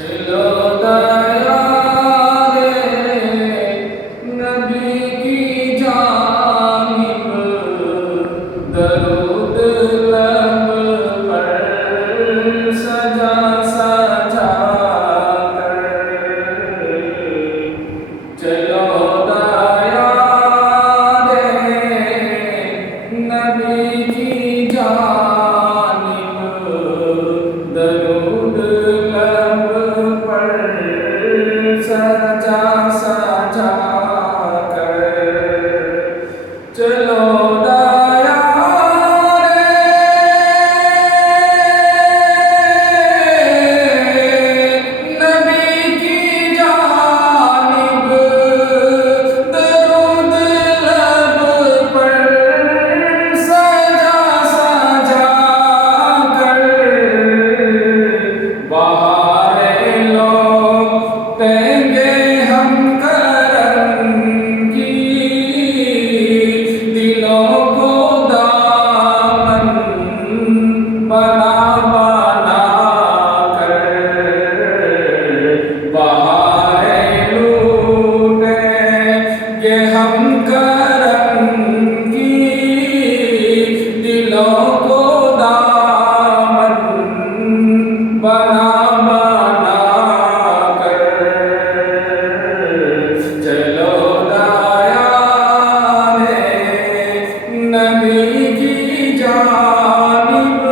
चलो दया रे नबी की जानिब दरूद लब पर सजा सजा कर। चलो दया रे नबी की जानिब दरूद लब पर सजा सजा कर। चलो दया रे नबी की जानिब दरूद लब पर सजा सजा कर। बहारे लौटेंगे हम करम की दिलों को दामन बना बना कर। बहारे लूटेंगे हम करम की दिलों को दामन बना बना कर। चलो दया रे नबी की जानिब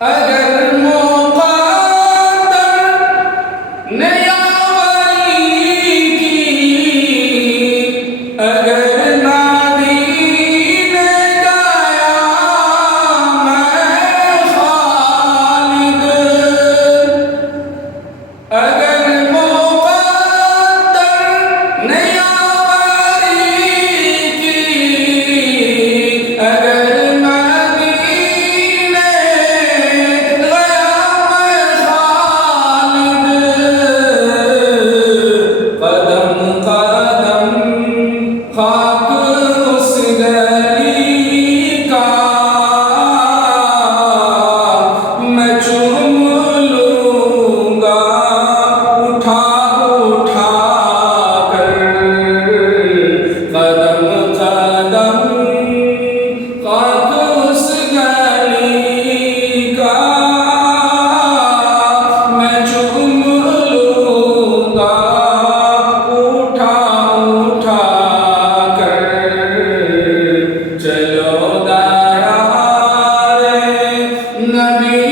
अगर मुक़द्दर ने यारी की, अगर नादी ने गाया मैं खालिद, अगर मुक़द्दर ने यारी की, अगर खाक उस गली का मैं चूम लूँगा उठा उठा कर, कदम कदम खाक उस गली का मैं चूम लूँगा उठा उठा। चलो दायारे नबी